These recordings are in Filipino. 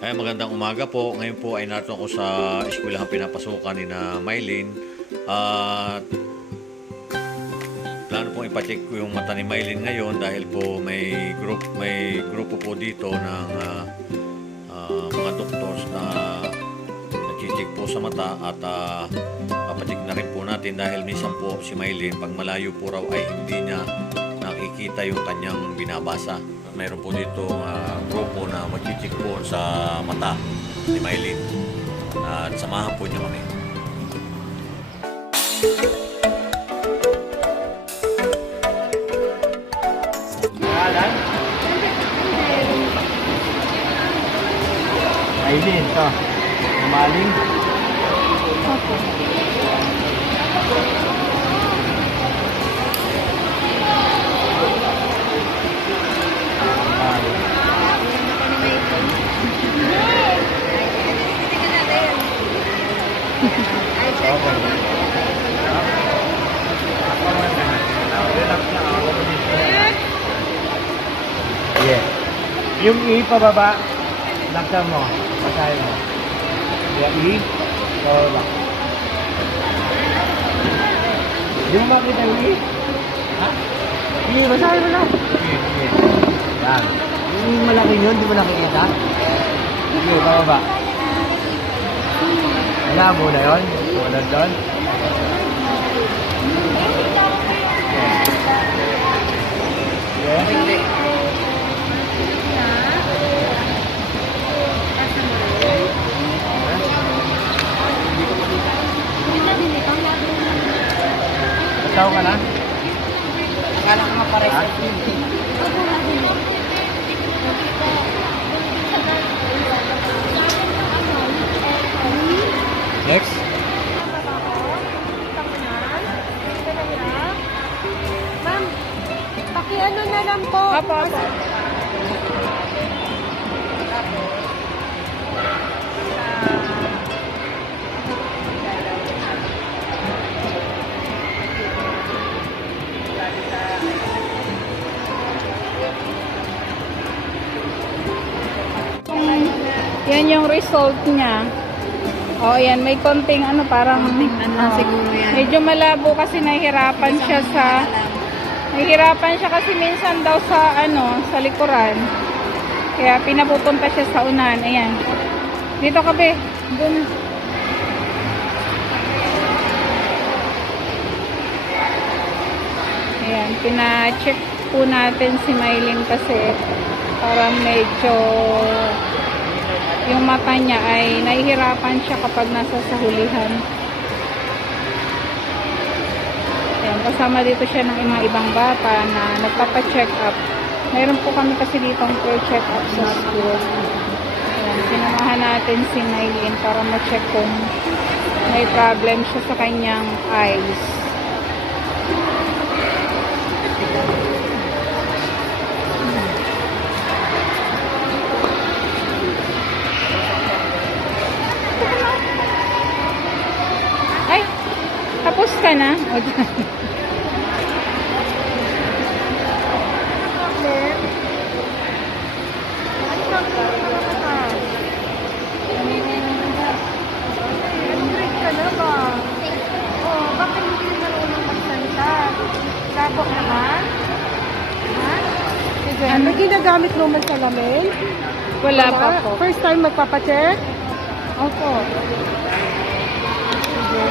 Ay, magandang umaga po. Ngayon po ay narito ako sa eskwelahan pinapasukan ni na Mylene. At plano pong ipacheck ko yung mata ni Mylene ngayon dahil po may grupo po dito ng mga doctors na nag-check po sa mata at papacheck na rin po natin dahil minsan po si Mylene pag malayo po raw ay hindi niya nakikita yung kanyang binabasa. Mayroon po dito grupo na mag-check po sa mata ni Mylene at samahan po niyo kami. Aileen, ito. Umaling. Yeah. Yung E pababa, laksan mo. Basahin mo. Yung E, pababa. Di mo makita yung E? Ha? E, basahin mo na. E. Yan. Yung malaki yun, di mo nakikita? E, pababa. Wala mo na yun? Wala doon? Yeah. Tao ka na? Akala ko mapares. Next. Ma'am, pakiano na lang po. Apo. Yan yung result niya. O, yan. May konting parang... siguro yan. Medyo malabo kasi nahihirapan siya sa... Nahihirapan siya kasi minsan daw sa sa likuran. Kaya pinaputol pa siya sa unahan. Ayan. Dito ka, be. Dun. Ayan. Pina-check po natin si Mylene kasi parang medyo yung mata niya ay nahihirapan siya kapag nasa sahulihan. Ayan, kasama dito siya ng mga ibang bata na nagpapa-check up. Mayroon po kami kasi ditong per-check up sa school. Ayan, sinamahan natin si Mylene para ma-check kung may problem siya sa kanyang eyes. Ay, tapos ka na? O, Bakit hindi marunong magsalita? Labo naman? Ha? Ano ginagamit mo man salamin? wala pa po. First time magpapacheck? Opo. Sige.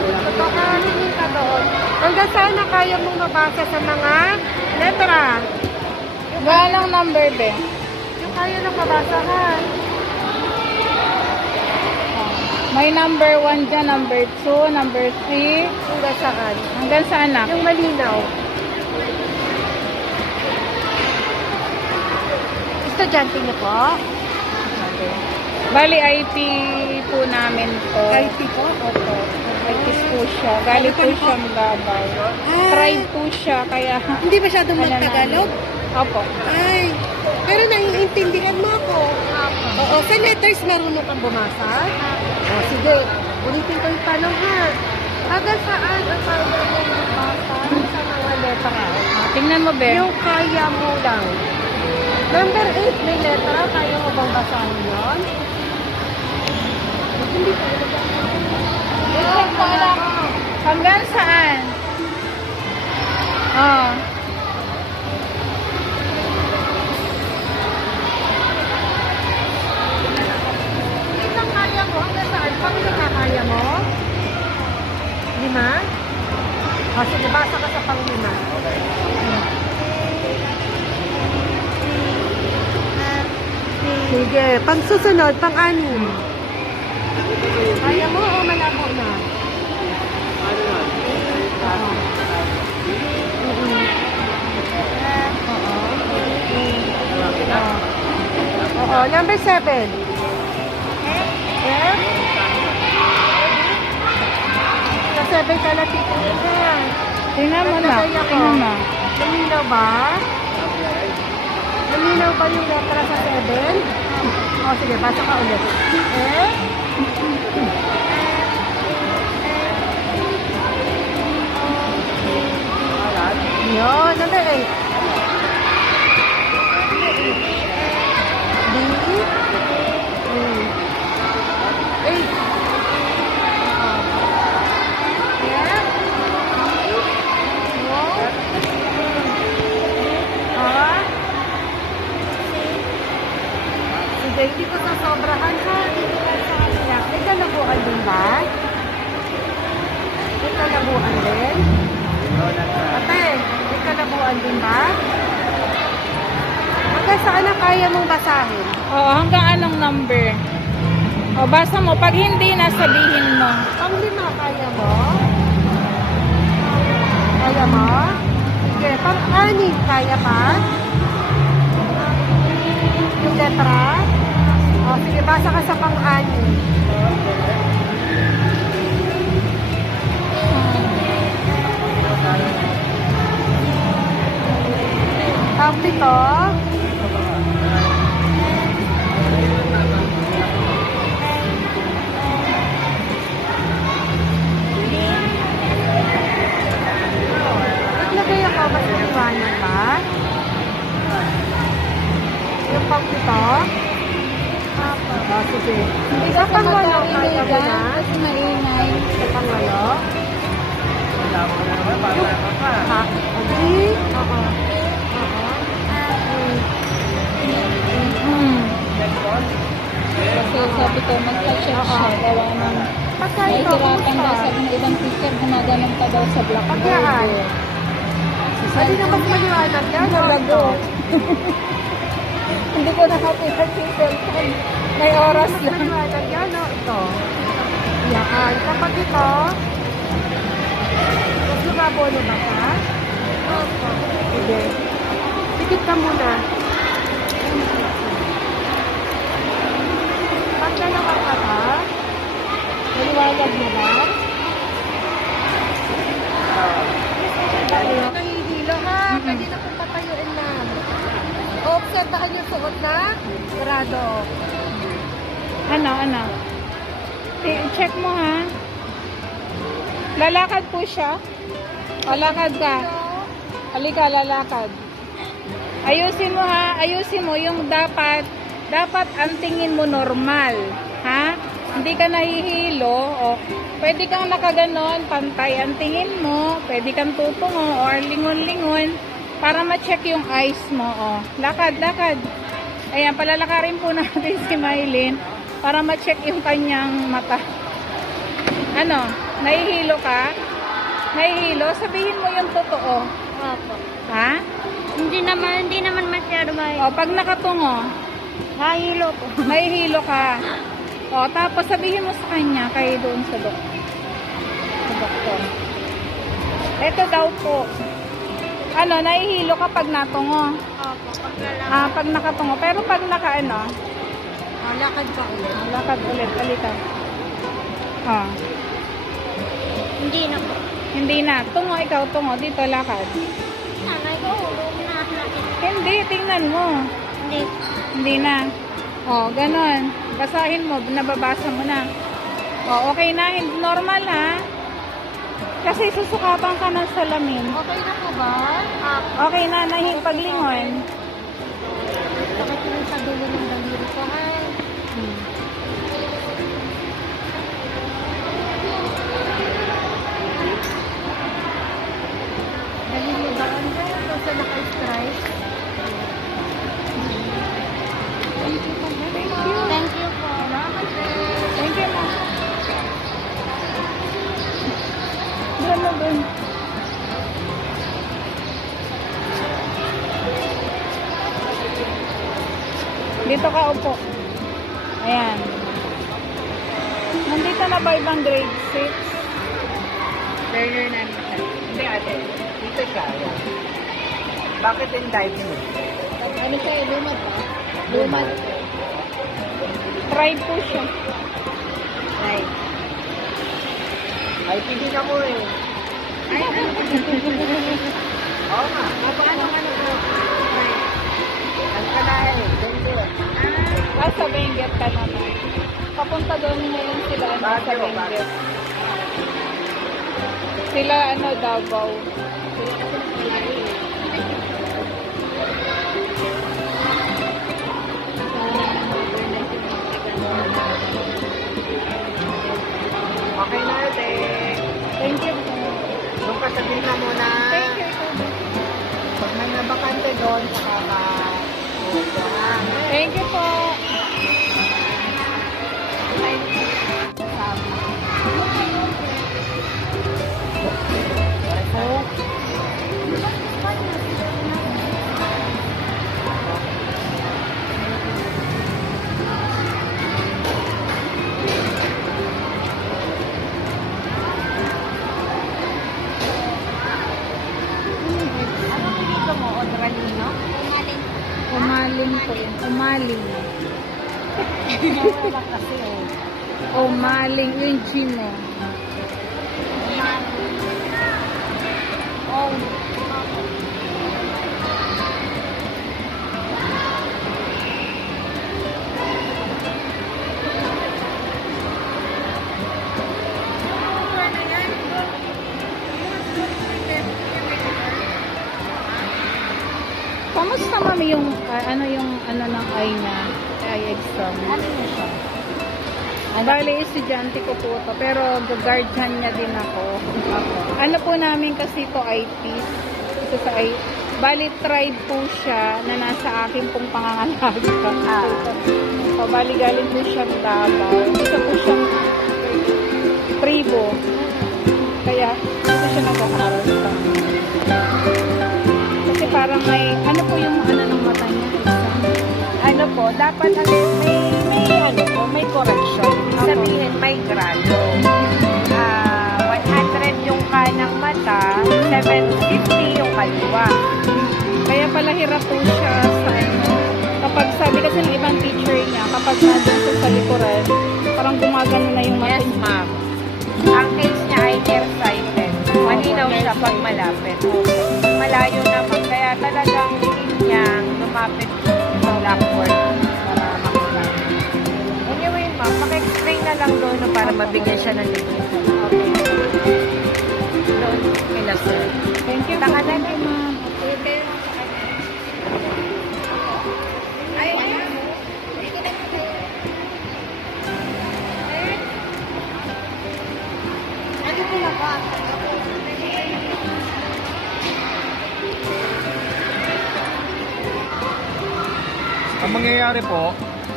Pagkakaroon ka doon. Hanggang saan na kaya mong mabasa sa mga letra? Walang number, be. Yung kaya lang mabasa ha. May number 1 dyan, number 2, number 3. Hanggang saan? Hanggang sa anak. Yung malinaw. Estudyante niyo po? Bali, IT po namin to. IT po? Opo. IT po siya. Galing po siyang Davao. Tried po siya, kaya... Hindi masyadong Ano magtagalog? Opo. Ay, pero naiintindihan mo ako. Oo, sa letters marunong kang bumasa? O, sige, ulitin ko yung tanong ha. Hanggang saan ang kaya mo magbasa sa mga letra? Tingnan mo, be. Yung kaya mo lang. Number 8, may letra, kaya mo bang babasahin yun? Hindi pa. I-check mo lang. Hanggang saan? Oh. Ito kaya mo, hanggang saan? Pang lima kaya mo? 5? O, sige, basa ka sa pang 5. Sige, pang susunod, pang 6. Kaya mo o malabo na? Oo. Oo, number 7. F? Sa 7 ka lang titigil na yan. Tingnan mo na. Naglagay ako. Tingnan mo. Malinaw ba? Malinaw ba yung letra sa 7? O, sige, basa ka ulit. F? Yun, number 8. D? 8. F? Sige, hindi ko sa sobrahan ha. Dito ka sa kanila. May kalabuan din ba? May kalabuan din? Ate, may kalabuan din ba? Hanggang saan ang kaya mong basahin? Oo, hanggang anong number? O, basa mo. Pag hindi na, sabihin mo. Pang 5 kaya mo? Kaya mo? Sige, pang 6 kaya pa? Yung letra? O, sige, basa ka sa pang 6. Pang 7? Naglagay ako, mas naliwanag ba? Yung pang 7? Oh, sige. Hindi Sa ka pang 8 pang kaya mo na? kasi maingay. Sa pang 8? Ha? Okay? Oo. Kasi sabi ko, magpa-check siya. Gawa ng Pagka ito, nahihirapan daw kumusta? sabi ng ibang teacher, gumaganon ka daw sa blackboard. Pagyaan. Hindi na mas maliwanag yan. Nalago. Hindi ko nakapita si cellphone. May oras Mas lang. maliwanag yan, no? Ito. Yan. Kapag ito, mas lumabo na ba ka? Opo. Sige. Pikit ka muna. Pag dalawa ka ba? Maliwanag na ba? Nahihilo ha. Pwede na kong patayuin na. Obserbahan yung suot na grado. Ano? Check mo ha. Lalakad po siya. Lalakad ka. Halika, lalakad. Ayusin mo ha. Ayusin mo yung dapat ang tingin mo normal. Ha? Hindi ka nahihilo. O, pwede kang nakaganon, pantay ang tingin mo. Pwede kang tutungo or lingon-lingon para ma-check yung eyes mo. O, lakad. Ayan, palalakarin po natin si Mylene para ma-check yung kanyang mata. Ano? Nahihilo ka? Nahihilo? Sabihin mo yung totoo. Opo. Ha? Hindi naman masyado O, pag nakatungo, Mahilo po. mahihilo ka. O, tapos sabihin mo sa kanya, kayo doon sa doktor. Ito daw po. Ano, nahihilo ka pag natungo. Opo, pag Pag nakatungo. Pero pag naka, lakad pa ulit. lakad ulit, halika. Hindi na po. Hindi na. Tungo, ikaw, tungo. Dito, lakad. Nanay ko, hulog na. Hindi, tingnan mo. Hindi. Hindi na. O, ganon. Basahin mo, nababasa mo na. O, okay na. Normal ha. Kasi susukatan ka ng salamin. Okay na po ba? Okay na, paglingon. Bakit yung sa dulo ng daliri ko, ha? Thank you. Thank you po. Thank you, ma'am. Doon na doon. Dito ka upo. Ayan. Nandito na ba ibang grade 6? Learner na siya. Hindi ate, dito siya. Ayan. Bakit yung diving mo? Ano siya, lumad ba? Lumad. Try po siya. Right. Ay, pili na mo eh. Ay, Oo nga. ano po? Right. Ang ka na eh. Thank you. Sa Benguet ka naman. Papunta doon ngayon sila sa Baguio, Benguet. Sila Davao. Okay na ate. Thank you po. Doon ka sa Bina muna. Thank you. Pag may nabakante doon, saka ka. Thank you po. Anong pinito mo? Odralino? Umaling. Umaling po yan. Umaling. Wala kasi eh. Umaling yung Gino. Oh. Kamusta mami yung ano ng eye niya? Eye exam. Ano yun siya? Bali, estudyante ko po ito. Pero guardian niya din ako. Ano po namin kasi ito IT. Ito sa IT. Bali, tribe po siya na nasa akin pong pangangalaga. So, bali, galing po siyang Davao. Ito po siyang Pribo. Kaya, ito siya nag-aaral sa. Kasi parang may, ano po yung ano ng mata niya? Exam? Ano po, dapat may correction. Ibig sabihin, may grado. 100 yung kanang mata, 750 yung kaliwa. Kaya pala hirap po siya sa ano. Kapag sabi kasi ng ibang teacher niya, kapag nandun siya sa likuran, parang gumagano na yung mata Yes, niya. ma'am. Ang case niya ay nearsighted. Malinaw siya pag malapit. Malayo naman. Kaya talagang need niyang lumapit sa blackboard para makita. Anyway, ma'am, paki-explain na lang doon no, para mabigay siya ng degree. Okay. Doon, kila sir. Thank you po. Taka na Thank lang. you, ma'am. Ano po na ba? Ang mangyayari po,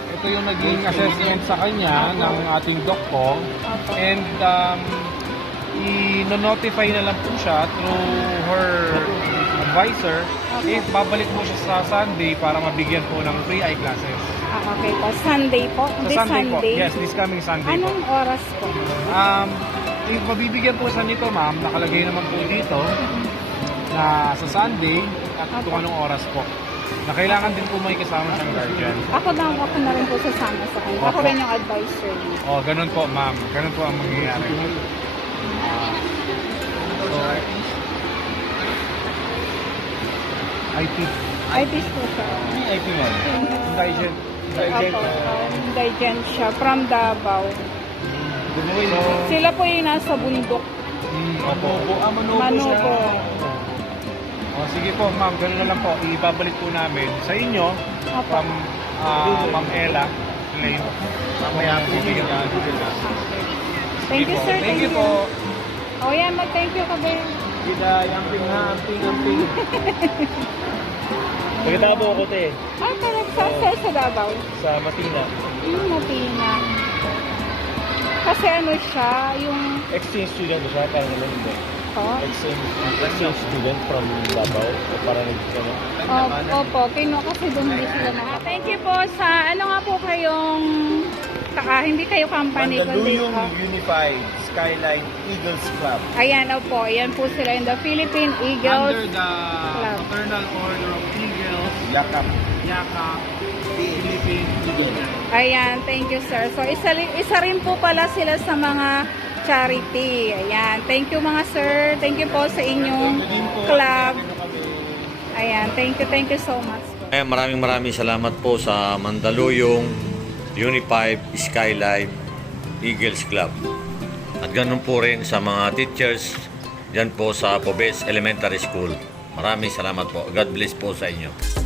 ito yung naging assessment sa kanya ng ating doktor and i-notify na lang po siya through her advisor if babalik po siya sa Sunday para mabigyan po ng free eye classes. Okay po. Sunday po? Sa This Sunday po. Sunday? Yes, this coming Sunday po. Anong oras po? Mabibigyan po sa nito ma'am, nakalagay naman po dito na sa Sunday at kung anong oras po. Na kailangan din po may kasama siyang guardian. Ako na rin po sasama sa kanya. Ako Opo. rin yung advisor niya. Oh, ganun po ma'am. Ganun po ang mangyayari. So, IT. IPs po siya. IT ma'am. Indigent. Indigent. Opo. Indigent siya. From Davao. So, Sila po yung nasa bundok. opo. Manobo. Oh, sige po ma'am, ganun na lang po. Ibabalik po namin sa inyo Opo. from Ma'am Ella. Sila yun. Mamaya bibigyan na. Thank you, sir. Thank you po. O yan, mag-thank you ka, Ben. Gida, yamping ha, amping. Pagkatapos ako te, Ah, parang sa Davao. sa Matina. Yung Matina. Kasi ano siya, yung... Exchange student siya, parang naman hindi. Oh, Exchange student from Davao. O parang ano. opo, kasi bumili sila na. Thank you po sa, ano nga po kayong... hindi kayo company, kundi... Unified Skyline Eagles Club. Ayan, opo. Ayan po sila in the Philippine Eagles. Under the Fraternal Order of Eagles, Yakap. Yaka, Philippine Eagles. Ayan, thank you sir. So isa rin po pala sila sa mga charity. Ayan, thank you mga sir. Thank you po sa inyong club. Ayan, thank you so much. Maraming salamat po sa Mandaluyong Unified Skyline Eagles Club. At ganun po rin sa mga teachers dyan po sa Pobes Elementary School. Maraming salamat po. God bless po sa inyo.